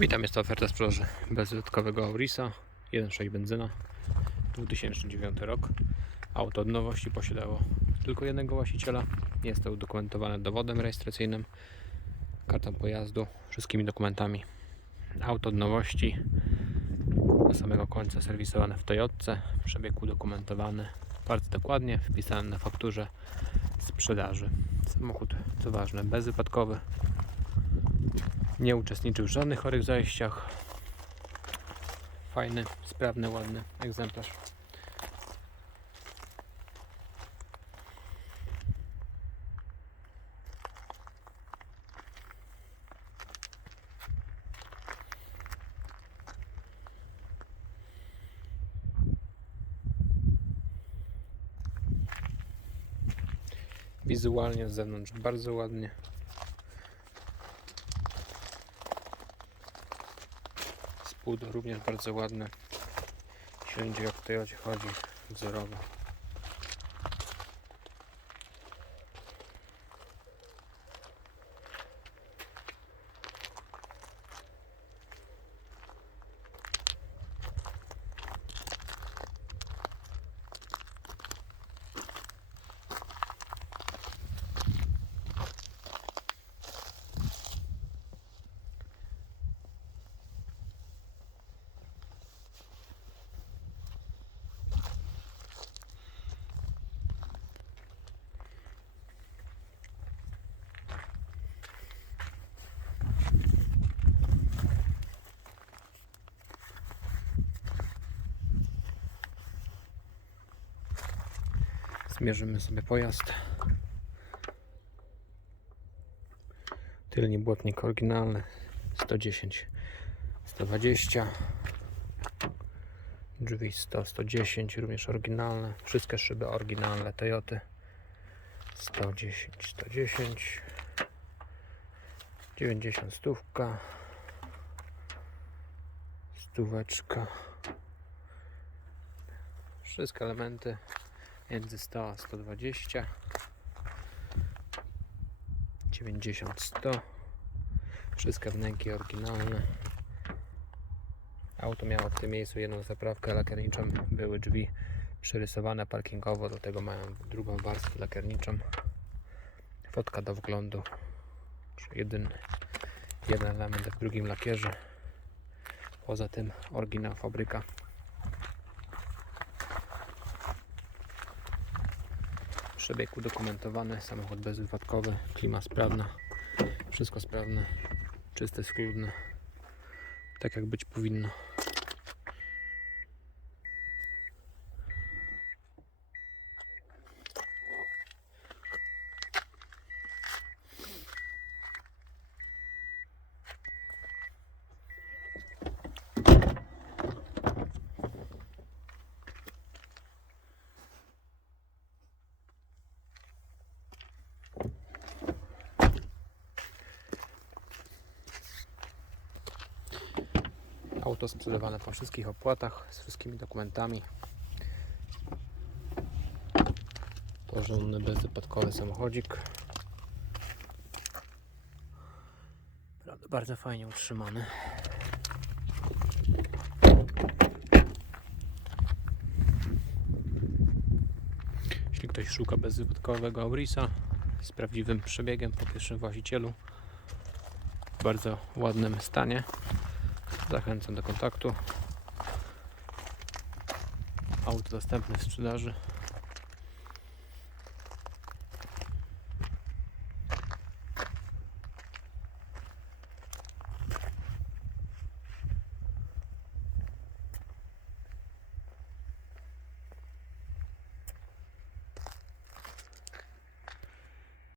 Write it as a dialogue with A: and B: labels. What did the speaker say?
A: Witam, jest to oferta sprzedaży bezdodatkowego Aurisa 1.6 benzyna 2009 rok. Auto od nowości posiadało tylko jednego właściciela. Jest to udokumentowane dowodem rejestracyjnym, kartą pojazdu, wszystkimi dokumentami. Auto od nowości do samego końca serwisowane w Toyotce, przebieg udokumentowany, bardzo dokładnie wpisany na fakturze sprzedaży. Samochód, co ważne, bezwypadkowy, nie uczestniczył w żadnych chorych zajściach. Fajny, sprawny, ładny egzemplarz. Wizualnie z zewnątrz bardzo ładnie. Spód również bardzo ładny. Silnik jak Toyocie chodzi, wzorowy. Zmierzymy sobie pojazd. Tylny błotnik oryginalny. 110 120 drzwi 100 110 również oryginalne. Wszystkie szyby oryginalne Toyoty. 110 110 90 stówka. Stóweczka. Wszystkie elementy między 100 a 120 90 100 wszystkie wnęki oryginalne. Auto miało w tym miejscu jedną zaprawkę lakierniczą. Były drzwi przerysowane parkingowo do tego mają drugą warstwę lakierniczą. Fotka do wglądu. Jeden, jeden element w drugim lakierze. Poza tym oryginał fabryka Przebieg udokumentowany, samochód bezwypadkowy, klima sprawna, wszystko sprawne, czyste, schludne, tak jak być powinno. Auto sprzedawane po wszystkich opłatach, z wszystkimi dokumentami. Porządny, bezwypadkowy samochodzik. Bardzo fajnie utrzymany. Jeśli ktoś szuka bezwypadkowego Aurisa z prawdziwym przebiegiem po pierwszym właścicielu w bardzo ładnym stanie Zachęcam do kontaktu. Auto dostępne w sprzedaży.